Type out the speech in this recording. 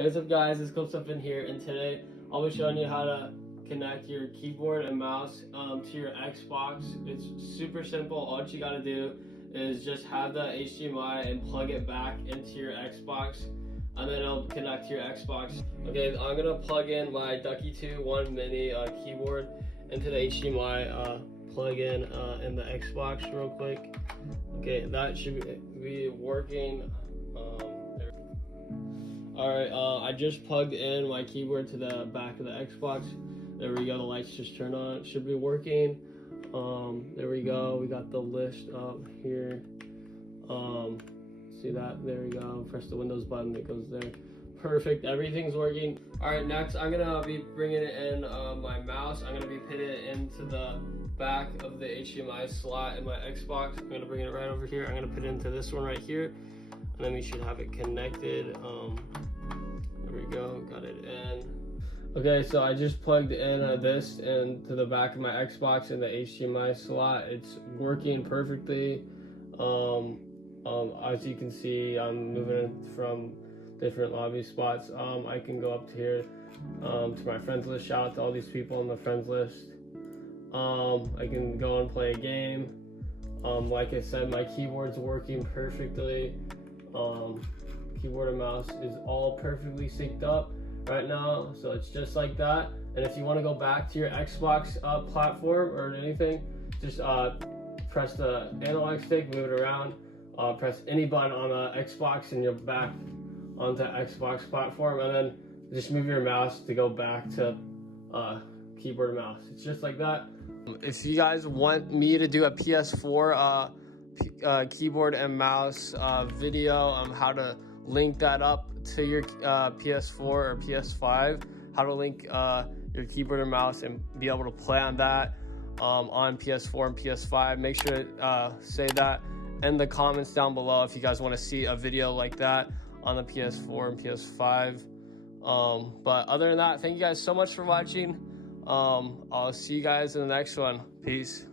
Hey, what's up guys, it's Clipstuff in here, and today I'll be showing you how to connect your keyboard and mouse to your Xbox. It's super simple. All you gotta do is just have the HDMI and plug it back into your Xbox, and then it'll connect to your Xbox. Okay, I'm gonna plug in my Ducky 2 1 Mini keyboard into the HDMI plug in the Xbox real quick. Okay, that should be working. Alright, I just plugged in my keyboard to the back of the Xbox. There we go, the lights just turned on. It should be working. There we go, we got the list up here. See that? There we go. Press the Windows button, it goes there. Perfect, everything's working. Alright, next I'm gonna be bringing in my mouse. I'm gonna be putting it into the back of the HDMI slot in my Xbox. I'm gonna bring it right over here. I'm gonna put it into this one right here. And then we should have it connected. There we go, got it in. Okay, so I just plugged in this into the back of my Xbox in the HDMI slot. It's working perfectly. As you can see, I'm moving from different lobby spots. I can go up to here to my friends list. Shout out to all these people on the friends list. I can go and play a game. Like I said, my keyboard's working perfectly. Keyboard and mouse is all perfectly synced up right now, so it's just like that. And if you want to go back to your Xbox platform or anything, just press the analog stick, move it around, press any button on the Xbox, and you're back onto Xbox platform, and then just move your mouse to go back to keyboard and mouse. It's just like that. If you guys want me to do a PS4 keyboard and mouse video on how to link that up to your PS4 or PS5, how to link your keyboard and mouse and be able to play on that on PS4 and PS5, make sure to say that in the comments down below if you guys want to see a video like that on the PS4 and PS5. But other than that, thank you guys so much for watching. I'll see you guys in the next one. Peace.